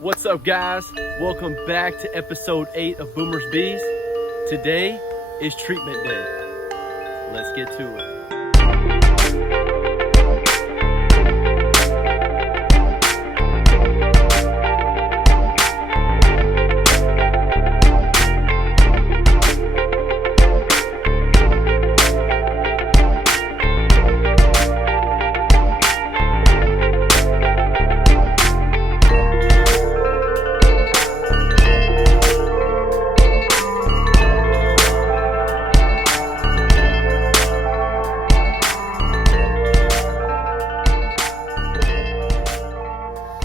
What's up, guys? Welcome back to episode 8 of Boomer's Bees. Today is treatment day. Let's get to it.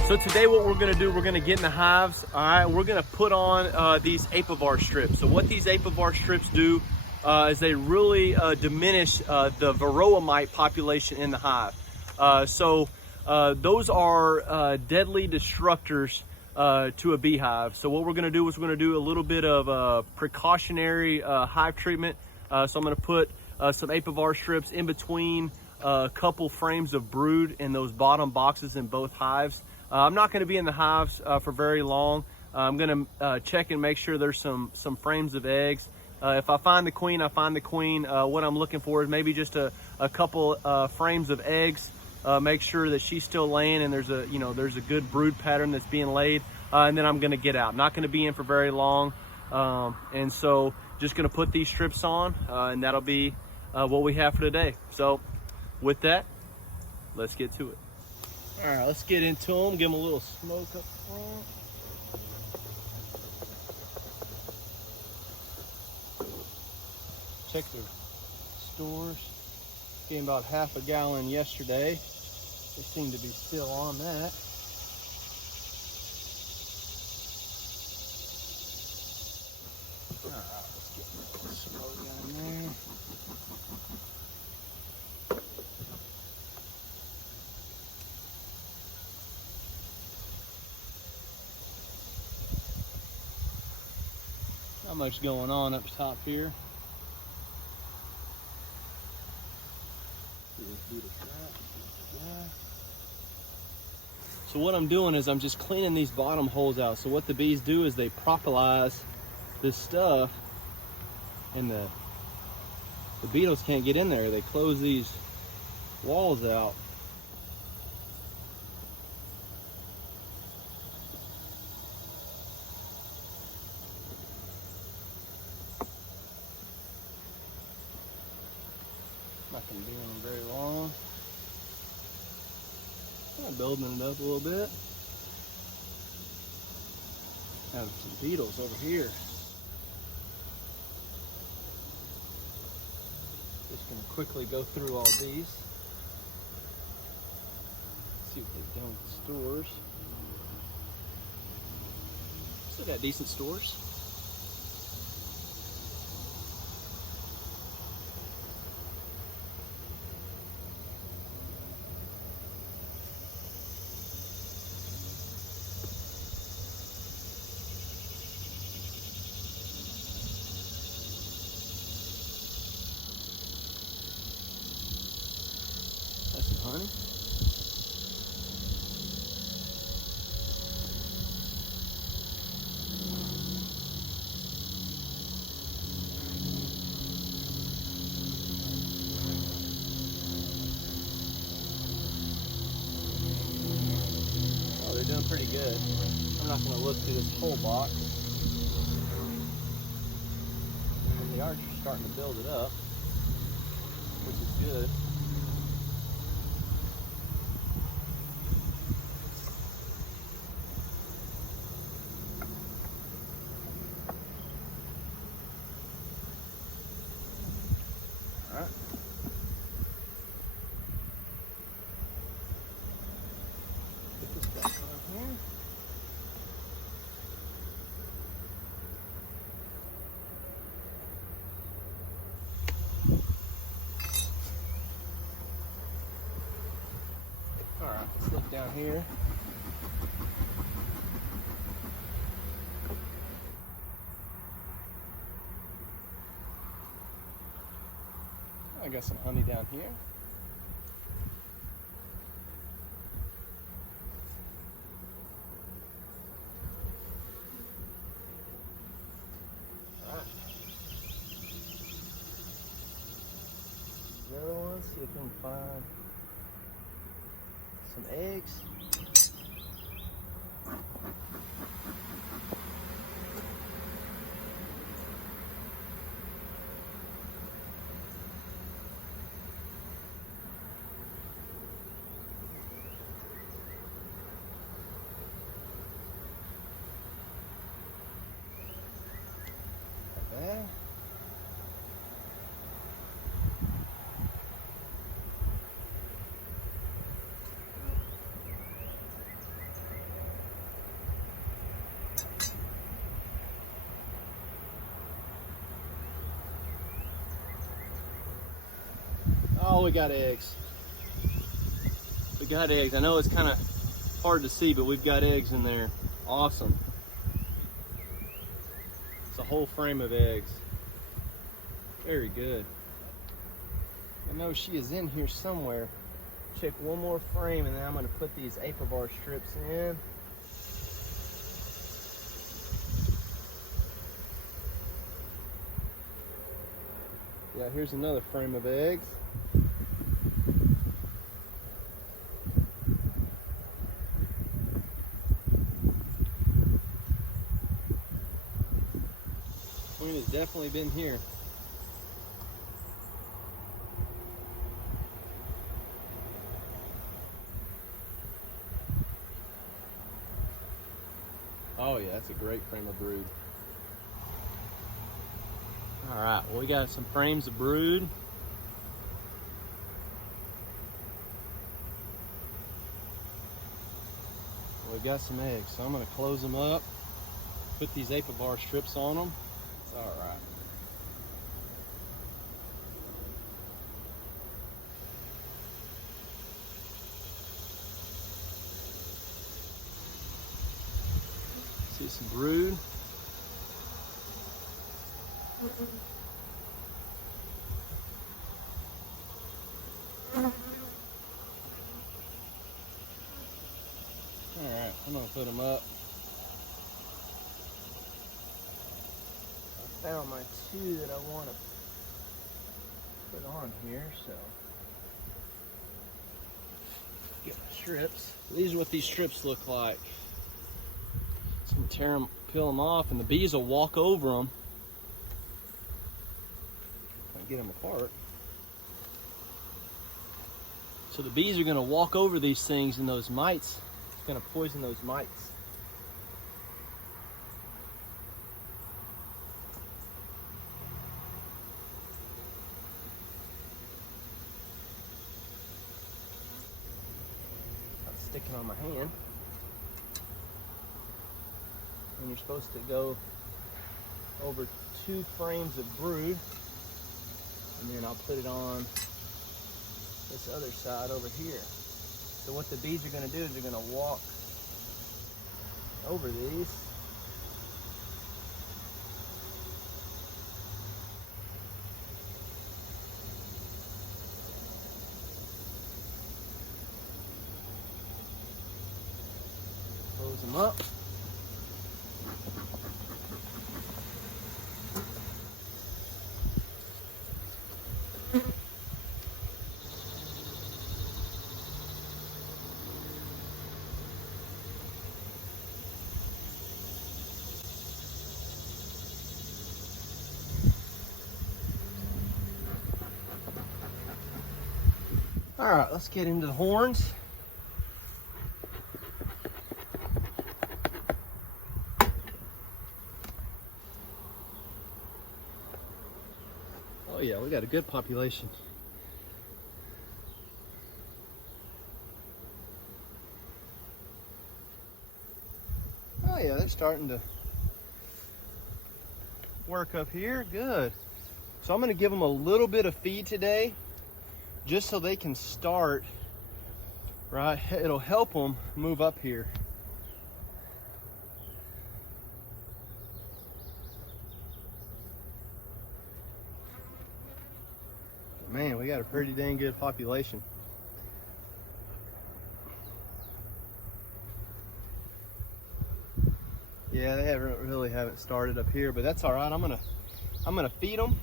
So today what we're gonna do, we're gonna get in the hives, all right? We're gonna put on these Apivar Strips. So what these Apivar Strips do is they really diminish the Varroa Mite population in the hive. Those are deadly destructors to a beehive. So what we're gonna do is we're gonna do a little bit of precautionary hive treatment. So I'm gonna put some Apivar Strips in between a couple frames of brood in those bottom boxes in both hives. I'm not going to be in the hives for very long. I'm going to check and make sure there's some frames of eggs. If I find the queen, I find the queen. What I'm looking for is maybe just a couple frames of eggs. Make sure that she's still laying and there's a good brood pattern that's being laid. And then I'm going to get out. Not going to be in for very long. And so just going to put these strips on and that'll be what we have for today. So with that, let's get to it. All right, let's get into them, give them a little smoke up front. Check their stores. Getting about half a gallon yesterday. They seem to be still on that. All right, let's get a little smoke down there. Not much going on up top here. So what I'm doing is I'm just cleaning these bottom holes out. So what the bees do is they propolize this stuff and the beetles can't get in there. They close these walls out. Not gonna be in them very long. I'm building it up a little bit. Have some beetles over here. Just gonna quickly go through all these. See what they've done with the stores. Still got decent stores. Honey. Oh, they're doing pretty good. I'm not going to look through this whole box. But they are just starting to build it up, which is good. Alright. Put this back on here. Alright, let's look down here. I got some honey down here. and find some eggs. Okay. Oh, we got eggs. We got eggs. I know it's kind of hard to see, but we've got eggs in there. Awesome. It's a whole frame of eggs. Very good. I know she is in here somewhere. Check one more frame and then I'm going to put these Apivar strips in. Yeah, here's another frame of eggs. Queen has definitely been here. Oh yeah, that's a great frame of brood. All right, well, we got some frames of brood. We got some eggs, so I'm gonna close them up, put these Apivar strips on them. It's all right. See some brood. All right, I'm gonna put them up. I found my two that I want to put on here, so get my strips. These are what these strips look like. So I'm tear them, peel them off, and the bees will walk over them. Get them apart. So the bees are going to walk over these things, and those mites, it's going to poison those mites. Not sticking on my hand. And you're supposed to go over 2 frames of brood. And then I'll put it on this other side over here. So what the bees are going to do is they're going to walk over these. Close them up. All right, let's get into the horns. Oh yeah, we got a good population. Oh yeah, they're starting to work up here. Good. So I'm going to give them a little bit of feed today, just so they can start, right? It'll help them move up here. Man, we got a pretty dang good population. Yeah, they really haven't started up here, but that's all right. I'm gonna feed them,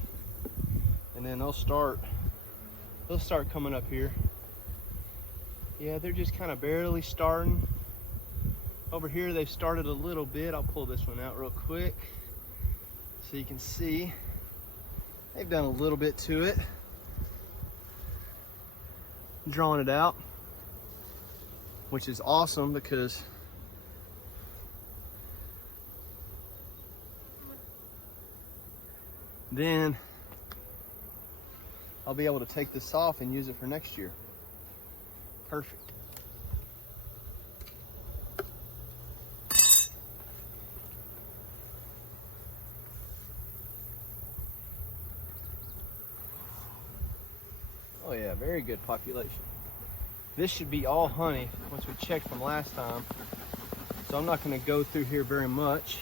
and then they'll start they'll start coming up here. Yeah, they're just kind of barely starting. Over here, they've started a little bit. I'll pull this one out real quick so you can see. They've done a little bit to it. Drawing it out, which is awesome because then I'll be able to take this off and use it for next year. Perfect. Oh yeah, very good population. This should be all honey once we checked from last time. So I'm not going to go through here very much.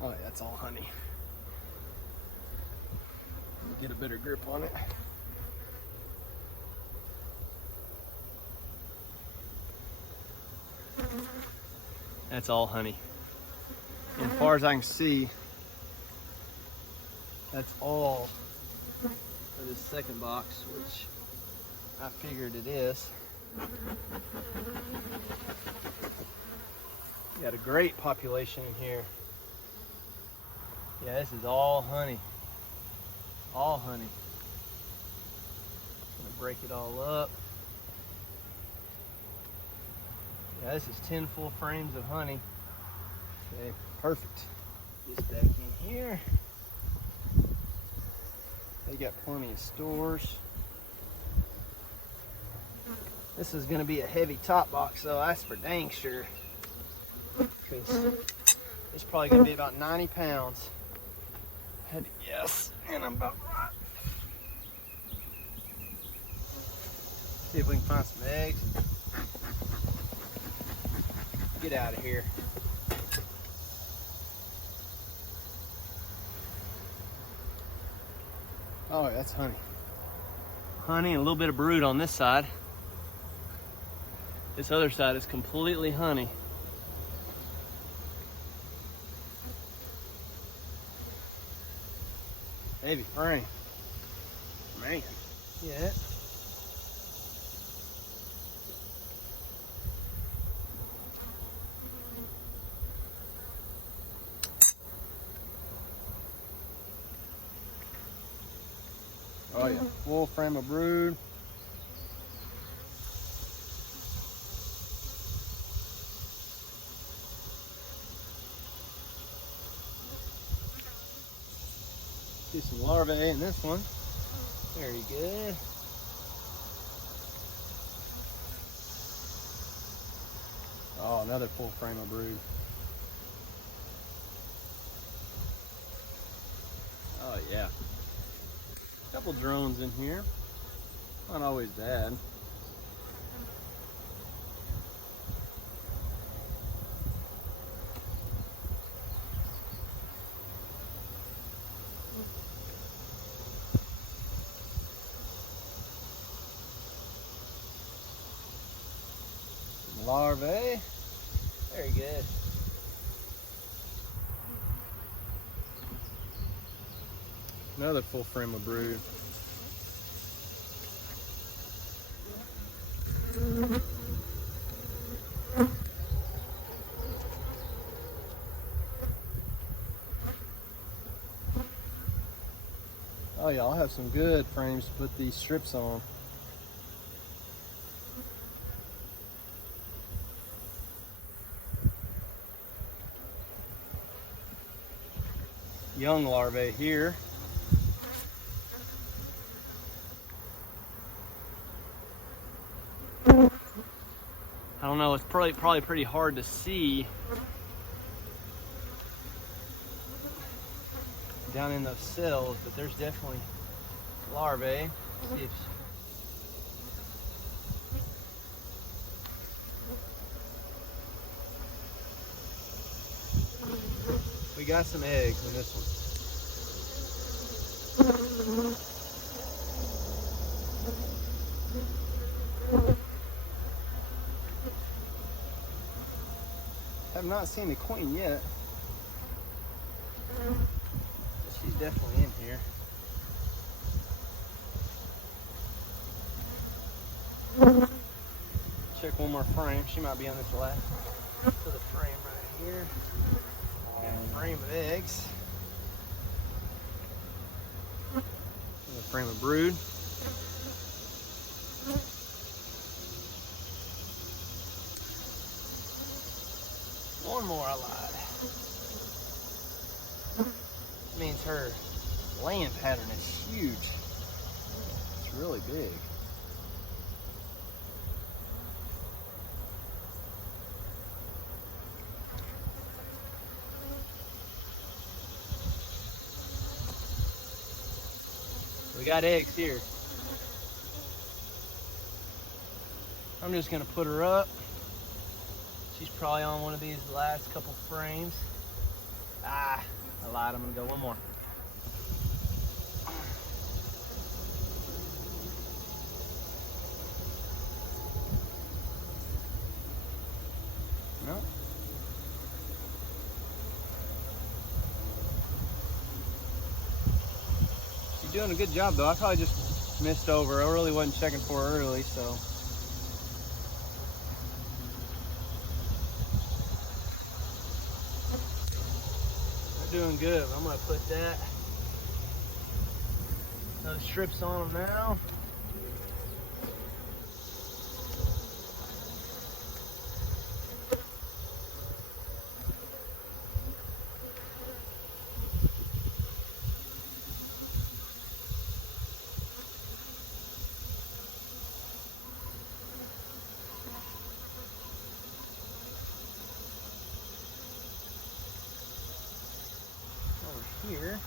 Oh yeah, that's all honey. Get a better grip on it. That's all honey. And as far as I can see, that's all for this second box, which I figured it is. Got a great population in here. Yeah, this is all honey. All honey. Gonna break it all up. Yeah, this is 10 full frames of honey. Okay, perfect. This back in here. They got plenty of stores. This is gonna be a heavy top box, so that's for dang sure. Because it's probably gonna be about 90 pounds. I had to guess, and I'm about right. See if we can find some eggs. Get out of here. Oh, that's honey. Honey and a little bit of brood on this side. This other side is completely honey. Baby frame. Man. Yeah. Oh yeah, full frame of brood. See some larvae in this one. Very good. Oh, another full frame of brood. Oh yeah. Couple drones in here. Not always bad. Some larvae. Very good. Another full frame of brood. Oh yeah, I'll have some good frames to put these strips on. Young larvae here. I don't know, it's probably pretty hard to see down in those cells, but there's definitely larvae. Let's see if we got some eggs in this one. Have not seen the queen yet. definitely in here. Check one more frame. She might be on this last. So the frame right here. Got a frame of eggs. And a frame of brood. One more, I lied. That means her laying pattern is huge. It's really big. We got eggs here. I'm just gonna put her up. She's probably on one of these last couple frames. Ah, I lied, I'm gonna go one more. No. She's doing a good job though. I probably just missed over. I really wasn't checking for her early, so. Doing good. I'm gonna put those strips on them now. Here.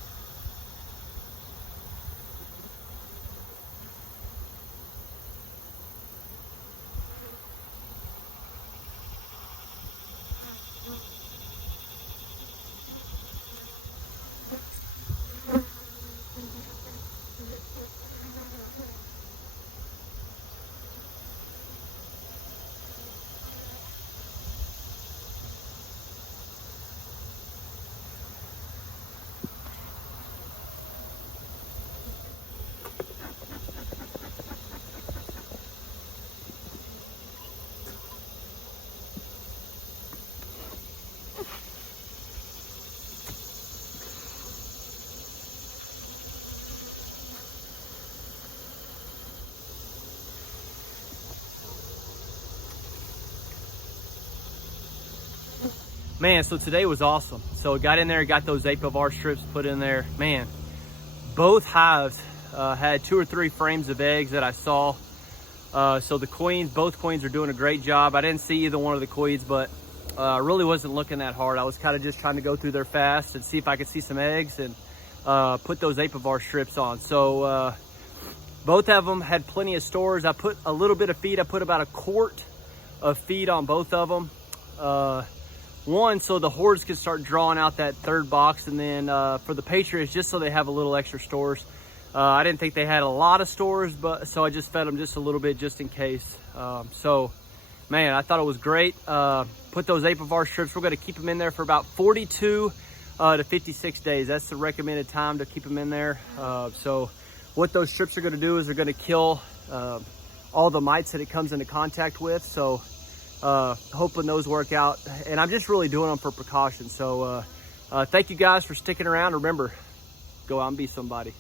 Man, so today was awesome. So got in there, got those Apivar strips put in there. Man, both hives had 2 or 3 frames of eggs that I saw. So the queens, both queens are doing a great job. I didn't see either one of the queens, but I really wasn't looking that hard. I was kind of just trying to go through there fast and see if I could see some eggs and put those Apivar strips on. So both of them had plenty of stores. I put a little bit of feed. I put about 1 quart of feed on both of them. One, so the hordes can start drawing out that 3rd box, and then for the Patriots, just so they have a little extra stores. I didn't think they had a lot of stores, but so I just fed them just a little bit just in case. So, man, I thought it was great. Put those Apivar strips. We're going to keep them in there for about 42 to 56 days. That's the recommended time to keep them in there. So what those strips are going to do is they're going to kill all the mites that it comes into contact with. So hoping those work out, and I'm just really doing them for precaution. So thank you guys for sticking around. Remember, go out and be somebody.